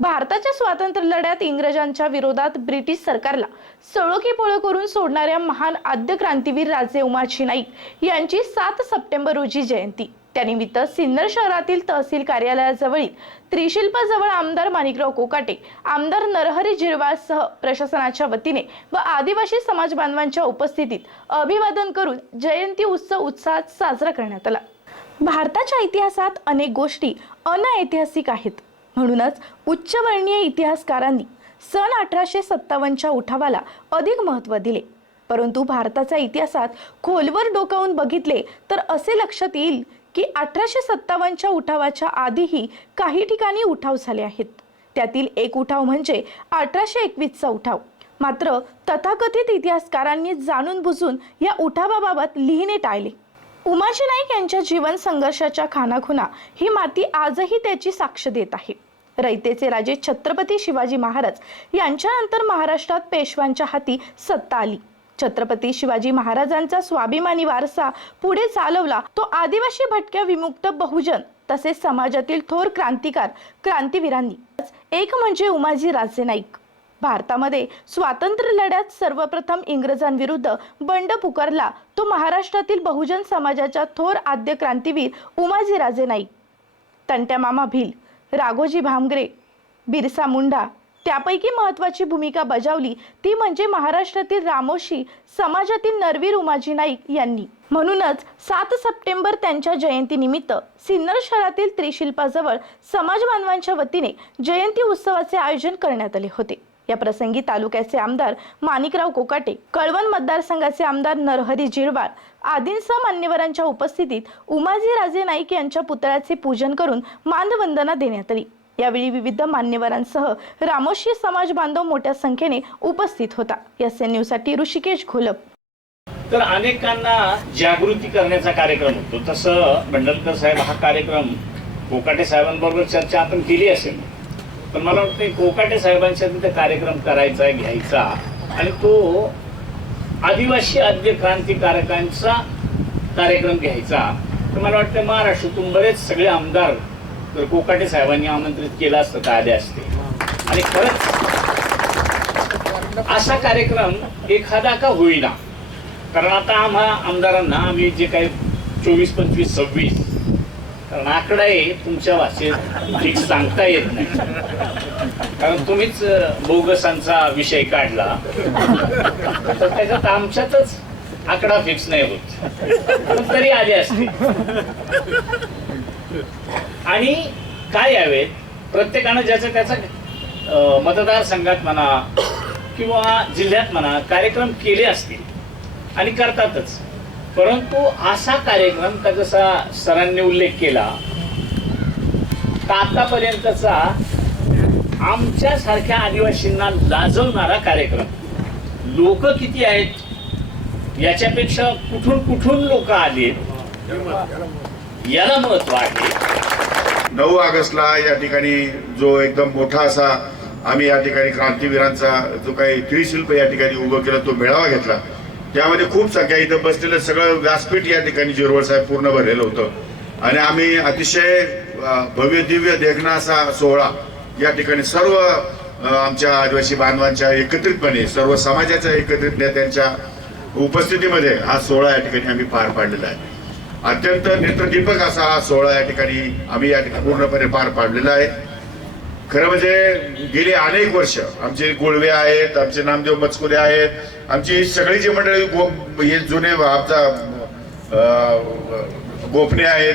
भारताच्या स्वातंत्र्य लढ्यात इंग्रजांच्या विरोधात ब्रिटिश सरकारला सळोखी पळ करून सोडणाऱ्या महान आद्य क्रांतीवीर राजे उमाजी नाईक यांची सात सप्टेंबर रोजी जयंती. त्यानिमित्त सिन्नर शहरातील तहसील कार्यालयाजवळील त्रिशिल्पजवळ आमदार माणिकराव कोकाटे आमदार नरहरी झिरवाळसह प्रशासनाच्या वतीने व आदिवासी समाज बांधवांच्या उपस्थितीत अभिवादन करून जयंती उत्सव उत्साहात साजरा करण्यात आला. भारताच्या इतिहासात अनेक गोष्टी अनऐतिहासिक आहेत. म्हणूनच उच्चवर्णीय इतिहासकारांनी सन अठराशे सत्तावन्नच्या उठावाला अधिक महत्त्व दिले. परंतु भारताच्या इतिहासात खोलवर डोकावून बघितले तर असे लक्षात येईल की अठराशे सत्तावन्नच्या उठावाच्या आधीही काही ठिकाणी उठाव झाले आहेत. त्यातील एक उठाव म्हणजे अठराशे एकवीसचा उठाव. मात्र तथाकथित इतिहासकारांनी जाणून बुजून या उठावाबाबत लिहिणे टाळले. उमाजी नाईक यांच्या जीवन संघर्षाच्या खानाखुना ही माती आजही त्याची साक्ष देत आहे. रयतेचे राजे छत्रपती शिवाजी महाराज यांच्यानंतर महाराष्ट्रात पेशव्यांच्या हाती सत्ता आली. छत्रपती शिवाजी महाराजांचा स्वाभिमानी वारसा पुढे चालवला तो आदिवासी भटक्या विमुक्त बहुजन तसेच समाजातील थोर क्रांतिकार क्रांतीवीरांनी. एक म्हणजे उमाजी राजे नाईक भारतामध्ये स्वातंत्र्य लढ्यात सर्वप्रथम इंग्रजांविरुद्ध बंड पुकारला तो महाराष्ट्रातील बहुजन समाजाच्या थोर आद्य क्रांतीवीर उमाजी राजे नाईक तंट्या मामा भिल राघोजी भामगरे बिरसा मुंडा त्यापैकी महत्त्वाची भूमिका बजावली. ती म्हणजे महाराष्ट्रातील रामोशी समाजातील नरवीर उमाजी नाईक यांनी. म्हणूनच सात सप्टेंबर त्यांच्या जयंतीनिमित्त सिन्नर शहरातील त्रिशिल्पाजवळ समाज बांधवांच्या वतीने जयंती उत्सवाचे आयोजन करण्यात आले होते. या प्रसंगी तालुक्याचे आमदार माणिकराव कोकाटे कळवण मतदारसंघाचे आमदार नरहरी जिरवाळ आदींसह मान्यवरांच्या उपस्थितीत उमाजी राजे नाईक यांच्या पुतळ्याचे पूजन करून मानवंदना देण्यात आली. यावेळी विविध मान्यवरांसह रामोशी समाज बांधव मोठ्या संख्येने उपस्थित होता. S N Hrishikesh Gholap. तर अनेकांना जागृती करण्याचा कार्यक्रम होतो. तसं बंडलकर साहेब हा कार्यक्रम कोकाटे साहेबांबरोबर चर्चा आपण केली असेल. पण मला वाटतं कोकाटे साहेबांच्या तिथे कार्यक्रम करायचा घ्यायचा. आणि तो आदिवासी आद्य क्रांतिकारकांचा कार्यक्रम घ्यायचा. तर मला वाटतं महाराष्ट्रातून बरेच सगळे आमदार तर कोकाटे साहेबांनी आमंत्रित केलं असतं तर आले असते. आणि खरंच असा कार्यक्रम एखादा का होईना. कारण आता आम्हा आमदारांना आम्ही जे काही चोवीस पंचवीस सव्वीस कारण आकडा आहे तुमच्या भाषेत फिक्स सांगता येत नाही. कारण तुम्हीच बोगसांचा विषय काढला. तर त्याच्यात आमच्यातच आकडा फिक्स नाही होत. पण तरी आले असते. आणि काय यावेत? प्रत्येकानं ज्याचं त्याचा मतदारसंघात म्हणा किंवा जिल्ह्यात म्हणा कार्यक्रम केले असतील आणि करतातच. परंतु असा कार्यक्रम का जसा सरांनी उल्लेख केला तर आतापर्यंतचा आमच्या सारख्या आदिवासींना लाजवणारा कार्यक्रम. लोक किती आहेत? याच्यापेक्षा कुठून कुठून लोक आलेत? याला महत्त्व आहे. नऊ ऑगस्टला या ठिकाणी जो एकदम मोठा असा आम्ही या ठिकाणी क्रांतीवीरांचा जो काही त्रिशिल्प या ठिकाणी उभं केलं तो मेळावा घेतला. त्यामध्ये खूप संख्या इथं बसलेलं सगळं व्यासपीठ या ठिकाणी जिरवळ साहेब पूर्ण भरलेलं होतं. आणि आम्ही अतिशय भव्य दिव्य देखना असा सोहळा या ठिकाणी सर्व आमच्या आदिवासी बांधवांच्या एकत्रितपणे सर्व समाजाच्या एकत्रित नेत्यांच्या उपस्थितीमध्ये हा सोहळा या ठिकाणी आम्ही पार पाडलेला आहे. अत्यंत नेत्रदीपक असा हा सोहळा या ठिकाणी आम्ही या ठिकाणी पूर्णपणे पार पाडलेला आहे. खरं म्हणजे गेली अनेक वर्ष आमचे गोळवे आहेत आमचे नामदेव मचकुरे आहेत आमची सगळी जी मंडळी गो हे जुने आमचा गोपणे आहेत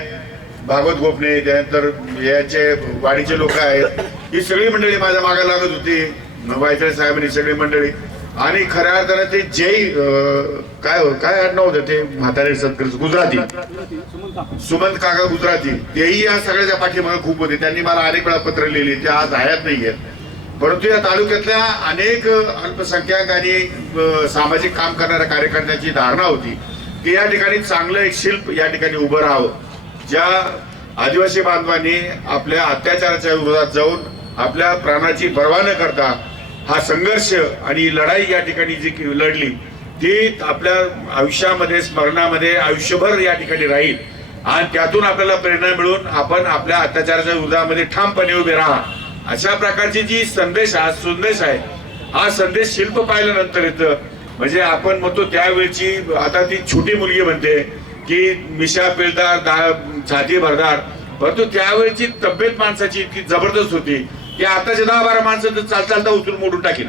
भागवत गोपणे त्यानंतर याचे वाडीचे लोक आहेत ही सगळी मंडळी माझ्या मागे लागत होती. वायतळे साहेबांनी सगळी मंडळी. आणि खऱ्या अर्थानं ते जय काय हो- काय आडनाव होतं ते म्हातारे सत्कर गुजराती. सुमंत काका गुजराती तेही या सगळ्याच्या पाठीमागे खूप होते. त्यांनी मला अनेक वेळा पत्र लिहिली ते आज हयात नाही आहेत परंतु या तालुक्यातल्या अनेक अल्पसंख्याक आणि सामाजिक काम करणाऱ्या कार्यकर्त्यांची धारणा होती की या ठिकाणी चांगलं एक शिल्प या ठिकाणी उभं राहावं. ज्या आदिवासी बांधवांनी आपल्या अत्याचाराच्या विरोधात जाऊन आपल्या प्राणाची पर्वा न करता हा संघर्ष आणि लढाई या ठिकाणी जी लढली ती आपल्या आयुष्यामध्ये स्मरणामध्ये आयुष्यभर या ठिकाणी राहील. आणि त्यातून आपल्याला प्रेरणा मिळून आपण आपल्या अत्याचाराच्या विरोधामध्ये ठामपणे उभे राहा. अशा प्रकारची जी संदेश हा संदेश आहे हा संदेश शिल्प पाहिल्यानंतर येतं. म्हणजे आपण म्हणतो त्यावेळची आता ती छोटी मुलगी म्हणते की मिशा पिळदार दा- छाती भरदार. परंतु त्यावेळची तब्येत माणसाची इतकी जबरदस्त होती की आताच्या दहा बारा माणसं तर चाल चालता उचलून मोडून टाकी